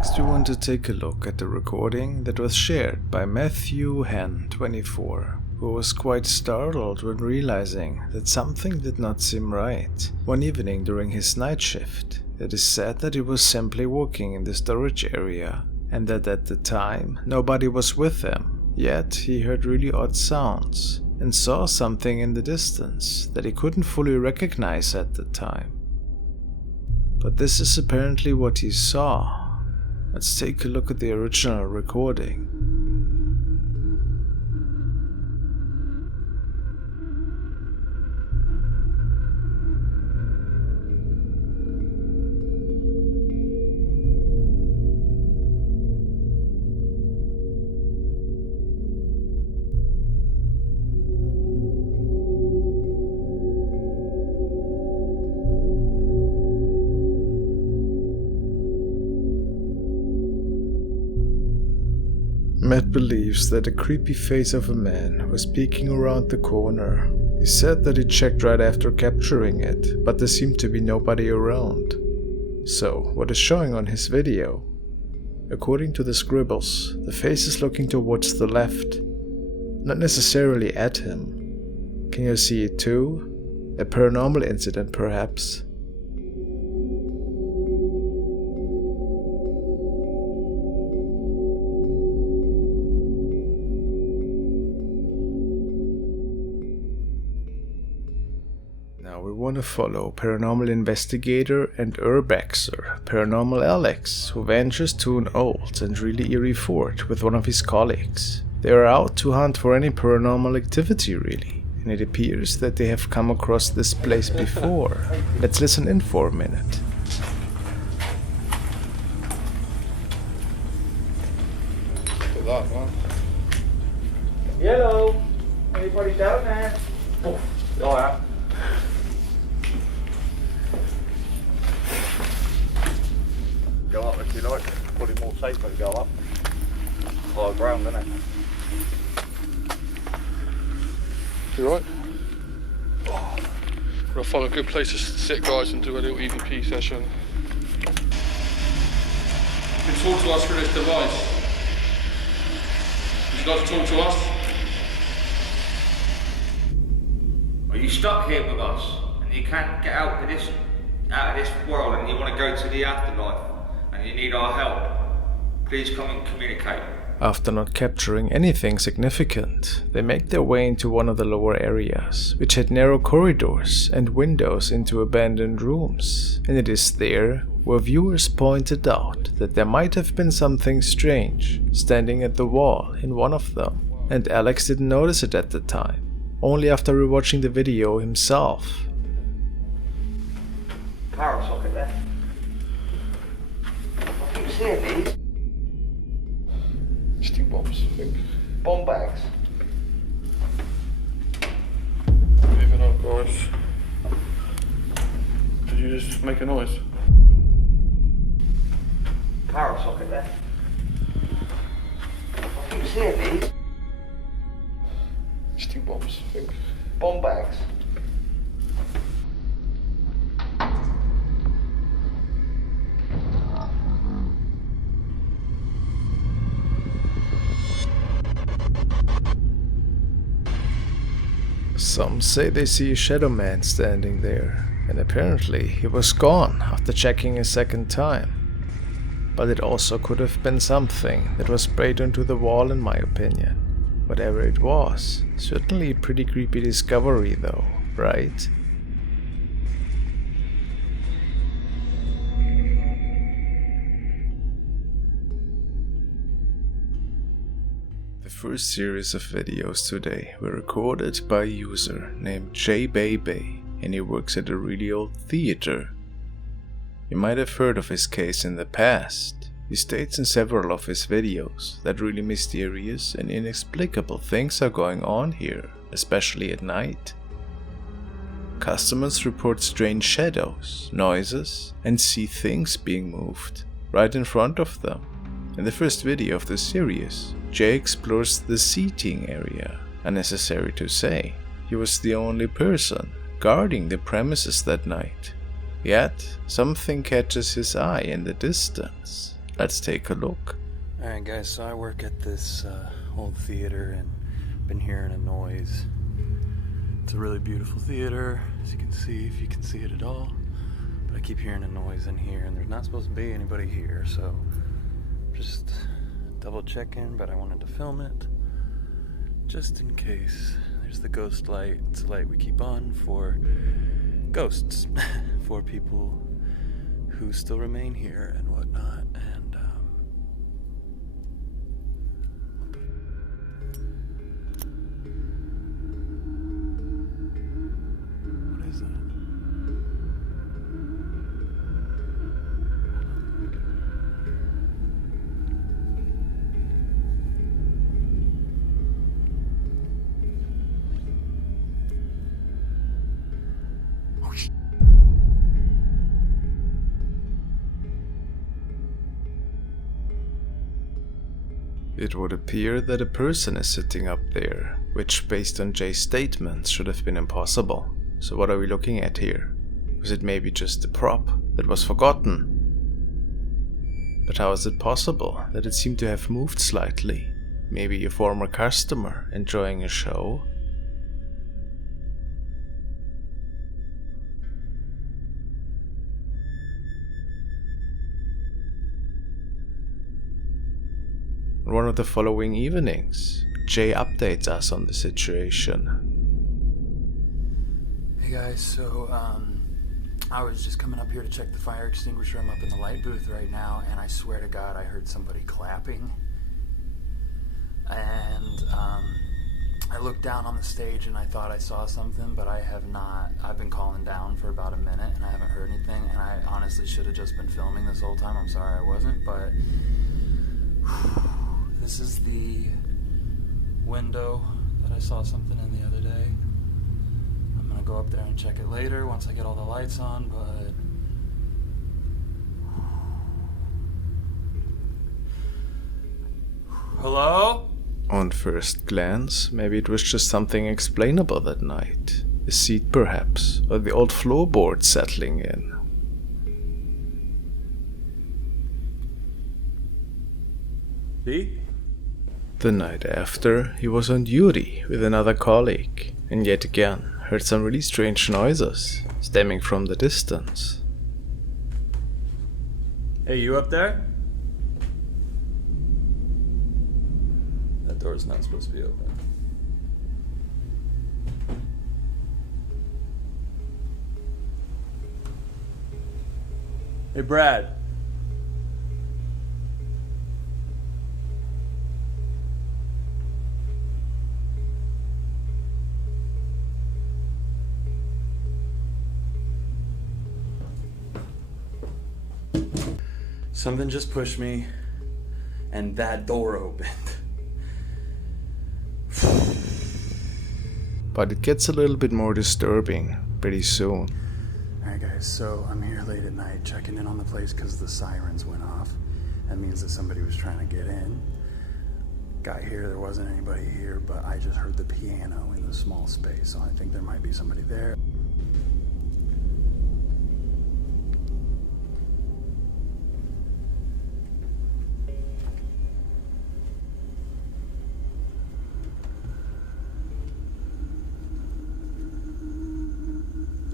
Next we want to take a look at the recording that was shared by Matthew Hen 24, who was quite startled when realizing that something did not seem right one evening during his night shift. It is said that he was simply walking in the storage area and that at the time nobody was with him, yet he heard really odd sounds and saw something in the distance that he couldn't fully recognize at the time. But this is apparently what he saw. Let's take a look at the original recording. Matt believes that a creepy face of a man was peeking around the corner. He said that he checked right after capturing it, but there seemed to be nobody around. So, what is showing on his video? According to the scribbles, the face is looking towards the left, not necessarily at him. Can you see it too? A paranormal incident perhaps? Now we want to follow paranormal investigator and urbexer Paranormal Alex, who ventures to an old and really eerie fort with one of his colleagues. They are out to hunt for any paranormal activity really, and it appears that they have come across this place before. Let's listen in for a minute. Look at that, man. Hello, anybody down there? Oh, yeah. Go up if you like. Probably more safer to go up. Higher ground, isn't it? You right? Oh. We'll find a good place to sit, guys, and do a little EVP session. You can talk to us through this device. Would you like to talk to us? Are you stuck here with us and you can't get out of this world and you want to go to the afterlife and you need our help? Please come and communicate. After not capturing anything significant, they make their way into one of the lower areas, which had narrow corridors and windows into abandoned rooms, and it is there where viewers pointed out that there might have been something strange standing at the wall in one of them, and Alex didn't notice it at the time, only after rewatching the video himself. Power socket there. I keep seeing these. Stink bombs, I think. Bomb bags. Moving up, guys. Did you just make a noise? Power socket there. I keep seeing these. Stink bombs, I think. Bomb bags. Some say they see a shadow man standing there, and apparently he was gone after checking a second time. But it also could have been something that was sprayed onto the wall in my opinion. Whatever it was, certainly a pretty creepy discovery though, right? The first series of videos today were recorded by a user named JBaby, and he works at a really old theater. You might have heard of his case in the past. He states in several of his videos that really mysterious and inexplicable things are going on here, especially at night. Customers report strange shadows, noises, and see things being moved right in front of them. In the first video of the series, Jay explores the seating area. Unnecessary to say, he was the only person guarding the premises that night. Yet, something catches his eye in the distance. Let's take a look. Alright guys, so I work at this old theater and been hearing a noise. It's a really beautiful theater, as you can see, if you can see it at all. But I keep hearing a noise in here and there's not supposed to be anybody here, so just double checking, but I wanted to film it just in case. There's the ghost light. It's a light we keep on for ghosts, for people who still remain here and whatnot. And what is that? It would appear that a person is sitting up there, which based on Jay's statements should have been impossible. So what are we looking at here? Was it maybe just a prop that was forgotten? But how is it possible that it seemed to have moved slightly? Maybe a former customer enjoying a show? On one of the following evenings, Jay updates us on the situation. Hey guys, so I was just coming up here to check the fire extinguisher. I'm up in the light booth right now, and I swear to God I heard somebody clapping. And I looked down on the stage and I thought I saw something, but I have not. I've been calling down for about a minute and I haven't heard anything, and I honestly should have just been filming this whole time. I'm sorry I wasn't, but this is the window that I saw something in the other day. I'm gonna go up there and check it later once I get all the lights on, but hello? On first glance, maybe it was just something explainable that night. A seat perhaps, or the old floorboard settling in. See? The night after, he was on duty with another colleague, and yet again heard some really strange noises, stemming from the distance. Hey, you up there? That door's not supposed to be open. Hey, Brad. Something just pushed me, and that door opened. But it gets a little bit more disturbing pretty soon. Alright guys, so I'm here late at night checking in on the place because the sirens went off. That means that somebody was trying to get in. Got here, there wasn't anybody here, but I just heard the piano in the small space, so I think there might be somebody there.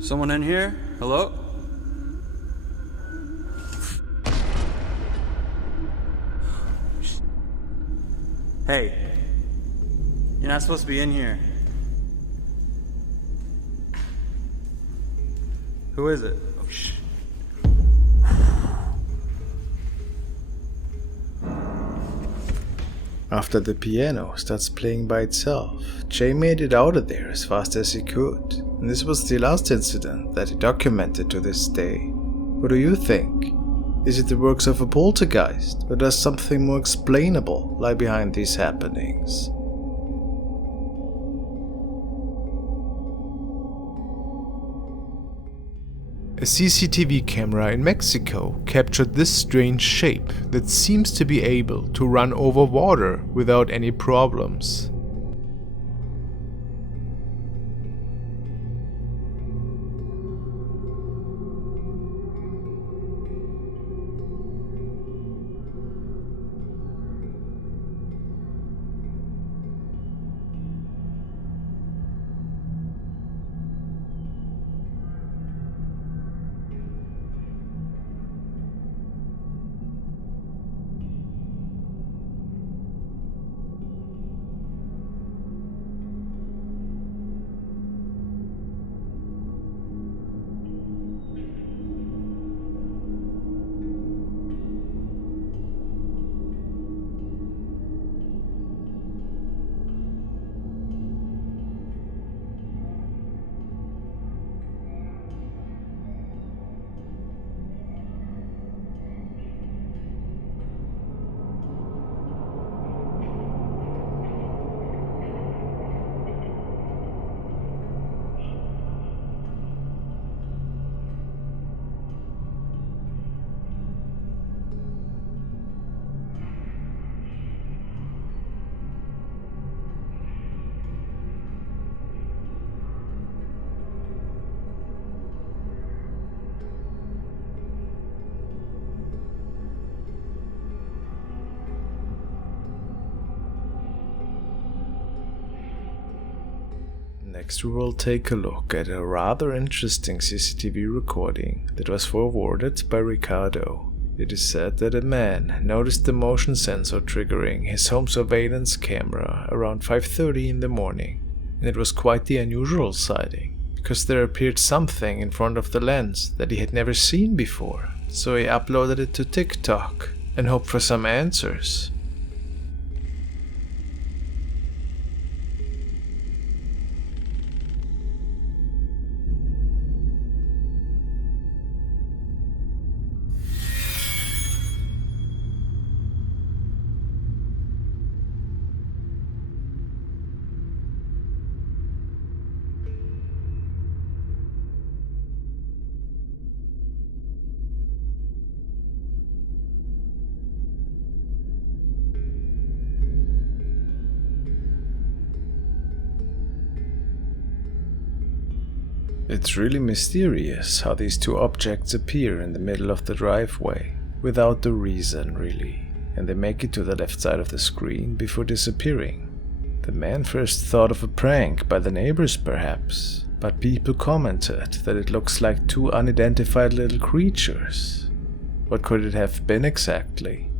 Someone in here? Hello? Hey, you're not supposed to be in here. Who is it? Oh, shh. After the piano starts playing by itself, Jay made it out of there as fast as he could, and this was the last incident that he documented to this day. What do you think? Is it the works of a poltergeist, or does something more explainable lie behind these happenings? A CCTV camera in Mexico captured this strange shape that seems to be able to run over water without any problems. Next we will take a look at a rather interesting CCTV recording that was forwarded by Ricardo. It is said that a man noticed the motion sensor triggering his home surveillance camera around 5:30 in the morning, and it was quite the unusual sighting, because there appeared something in front of the lens that he had never seen before, so he uploaded it to TikTok and hoped for some answers. It's really mysterious how these two objects appear in the middle of the driveway, without a reason really, and they make it to the left side of the screen before disappearing. The man first thought of a prank by the neighbors perhaps, but people commented that it looks like two unidentified little creatures. What could it have been exactly?